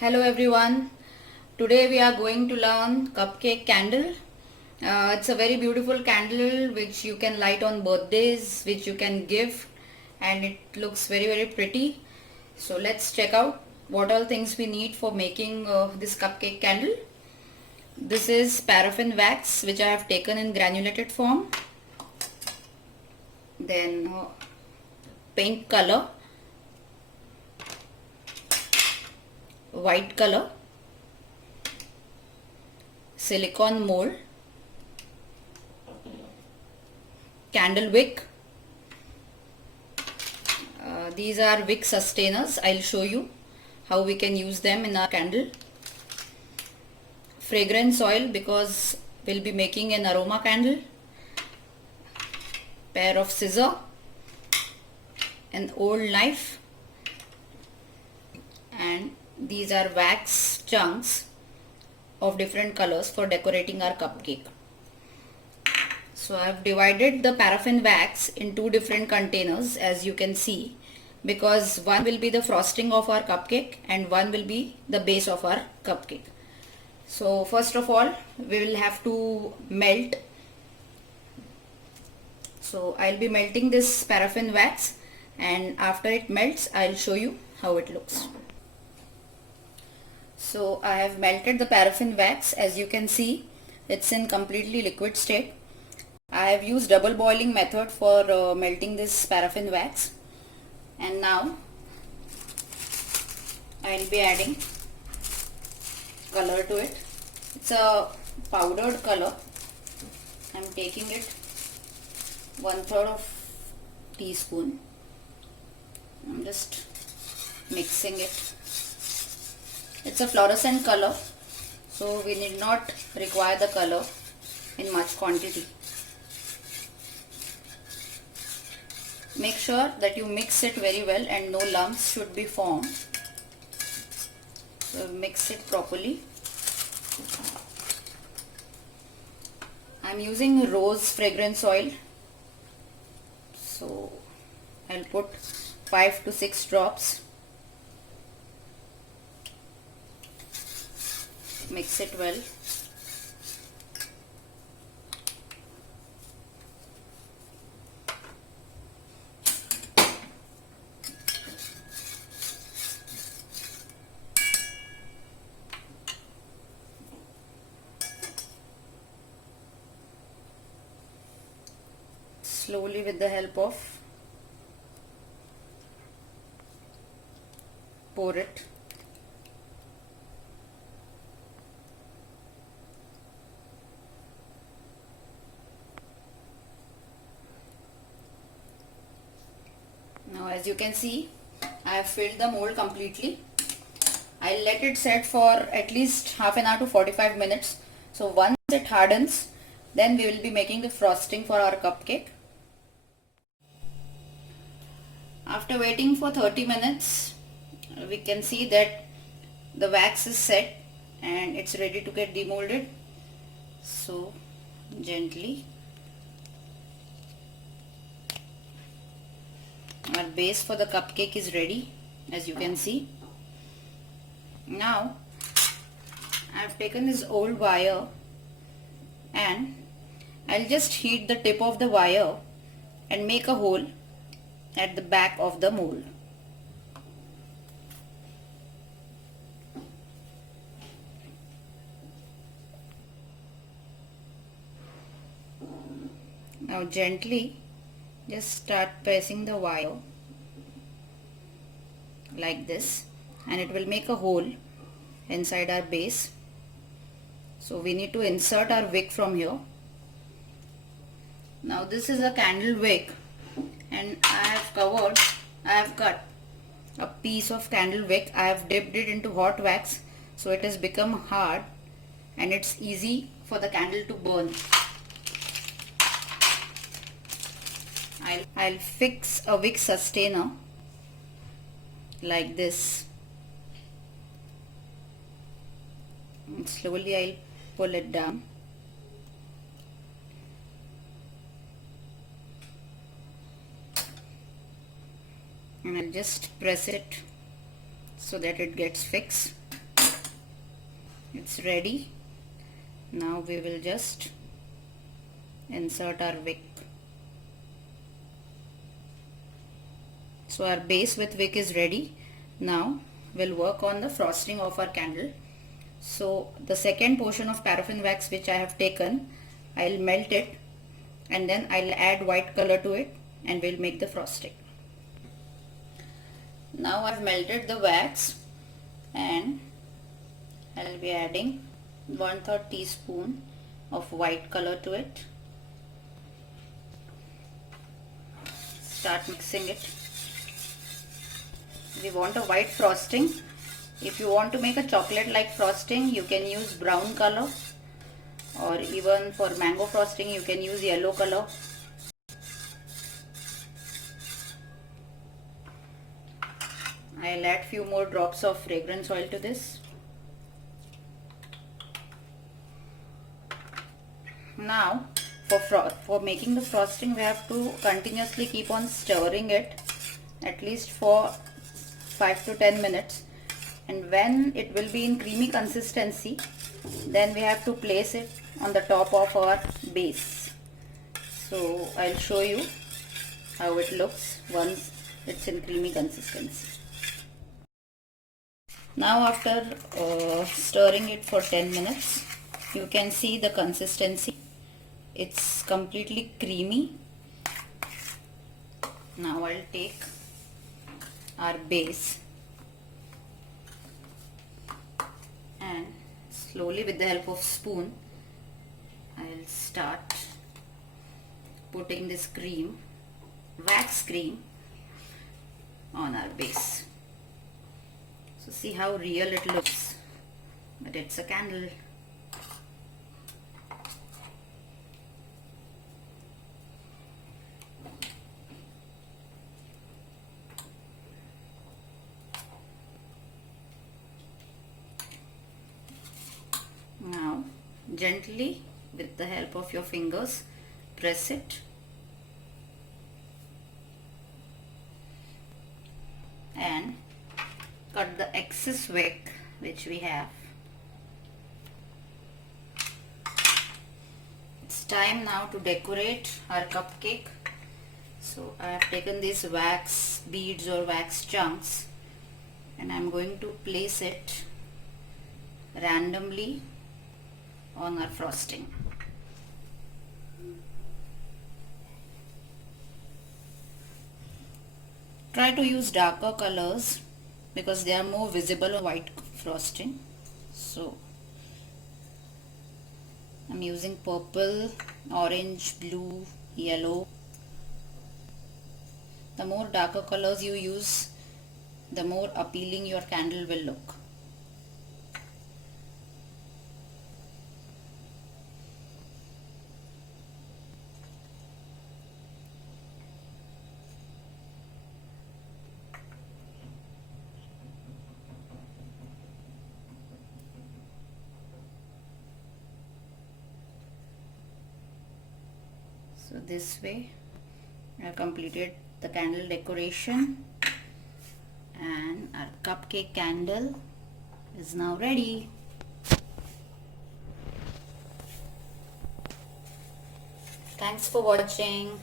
Hello everyone. Today we are going to learn cupcake candle. It's a very beautiful candle which you can light on birthdays, which you can give, and it looks very pretty. So let's check out what all things we need for making this cupcake candle. This is paraffin wax which I have taken in granulated form. Then pink color, white color, silicone mold, candle wick. These are wick sustainers. I'll show you how we can use them in our candle. Fragrance oil because we'll be making an aroma candle. Pair of scissors, an old knife, and these are wax chunks of different colors for decorating our cupcake. So I have divided the paraffin wax in two different containers, as you can see, because one will be the frosting of our cupcake and one will be the base of our cupcake. So first of all we will have to melt. So I'll be melting this paraffin wax, and after it melts I'll show you how it looks. So I have melted the paraffin wax. As you can see, it's in completely liquid state. I have used double boiling method for melting this paraffin wax, and now I'll be adding color to it. It's a powdered color. I'm taking it 1/3 of teaspoon. I'm just mixing it. It's a fluorescent color, so we need not require the color in much quantity. Make sure that you mix it very well and no lumps should be formed. So mix it properly. I'm using rose fragrance oil. So I'll put 5 to 6 drops. Mix it well. Slowly, with the help of, pour it. Now as you can see, I have filled the mold completely. I'll let it set for at least half an hour to 45 minutes. So once it hardens, then we will be making the frosting for our cupcake. After waiting for 30 minutes, we can see that the wax is set and it's ready to get demolded. So gently, our base for the cupcake is ready, as you can see. Now I have taken this old wire and I'll just heat the tip of the wire and make a hole at the back of the mold. Now gently just start pressing the wire like this, and it will make a hole inside our base. So we need to insert our wick from here. Now this is a candle wick, and I have cut a piece of candle wick. I have dipped it into hot wax, so it has become hard and it's easy for the candle to burn. I'll fix a wick sustainer like this, and slowly I'll pull it down. And I'll just press it so that it gets fixed. It's ready. Now we will just insert our wick. So our base with wick is ready. Now we'll work on the frosting of our candle. So the second portion of paraffin wax which I have taken, I'll melt it and then I'll add white color to it and we'll make the frosting. Now I've melted the wax and I'll be adding 1/3 teaspoon of white color to it. Start mixing it. We want a white frosting. If you want to make a chocolate like frosting, you can use brown color, or even for mango frosting you can use yellow color. I'll add few more drops of fragrance oil to this. Now for making the frosting, we have to continuously keep on stirring it at least for 5 to 10 minutes, and when it will be in creamy consistency, then we have to place it on the top of our base. So I'll show you how it looks once it's in creamy consistency. Now after stirring it for 10 minutes, you can see the consistency. It's completely creamy. Now I'll take our base and slowly with the help of spoon I'll start putting this cream, wax cream, on our base. So see how real it looks, but it's a candle. Now gently with the help of your fingers press it and cut the excess wick which we have. It's time now to decorate our cupcake. So I have taken these wax beads or wax chunks and I'm going to place it randomly on our frosting. Try to use darker colors because they are more visible on white frosting. So I'm using purple, orange, blue, yellow. The more darker colors you use, the more appealing your candle will look. So this way I have completed the candle decoration and our cupcake candle is now ready. Thanks for watching.